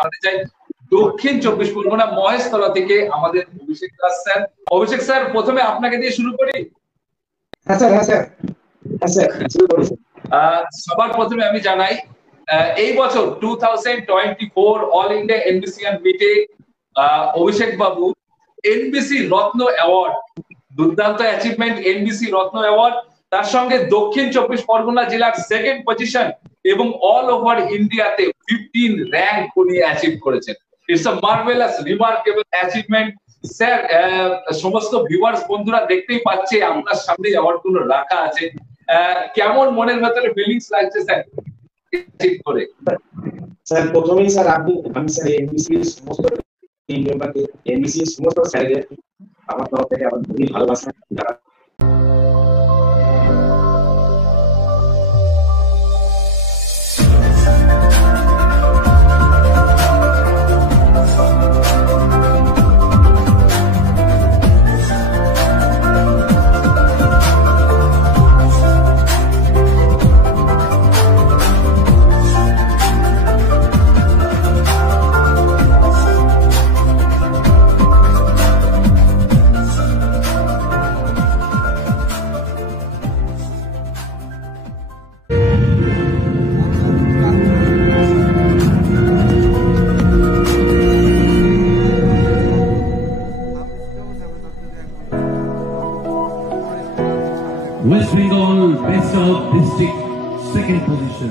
জানতে চাই দক্ষিণ 24 পরগনা মহেশতলা থেকে আমাদের অভিষেক দাস স্যার। অভিষেক স্যার, প্রথমে আপনাকে দিয়ে শুরু করি। হ্যাঁ স্যার সবার প্রথমে আমি জানাই এই বছর 2024 অল ইন্ডিয়া এনবিসিয়ান মিটে অভিষেক বাবু এনবিসি রত্ন অ্যাওয়ার্ড, দুর্দান্ত অ্যাচিভমেন্ট এনবিসি রত্ন অ্যাওয়ার্ড, তার সঙ্গে দক্ষিণ 24 পরগনা জেলার সেকেন্ড পজিশন এবং অল ওভার ইন্ডিয়াতে 15 র্যাঙ্ক উনি অ্যাচিভ করেছেন। It's a marvellous remarkable achievement. Sir, সমস্ত ভিউয়ার্স বন্ধুরা দেখতেই পাচ্ছে আপনার সামনে অ্যাওয়ার্ড গুলো রাখা আছে, কেমন মনের ভেতরে ফিলিংস লাগছে স্যার ঠিক করে? স্যার প্রথমেই স্যার আমি স্যার এনবিসি সমস্ত টিম মেম্বারকে, এনবিসি সমস্ত স্যারদের আমার তরফ থেকে আমার খুবই ভালোবাসা। West Bengal Best of District, second position.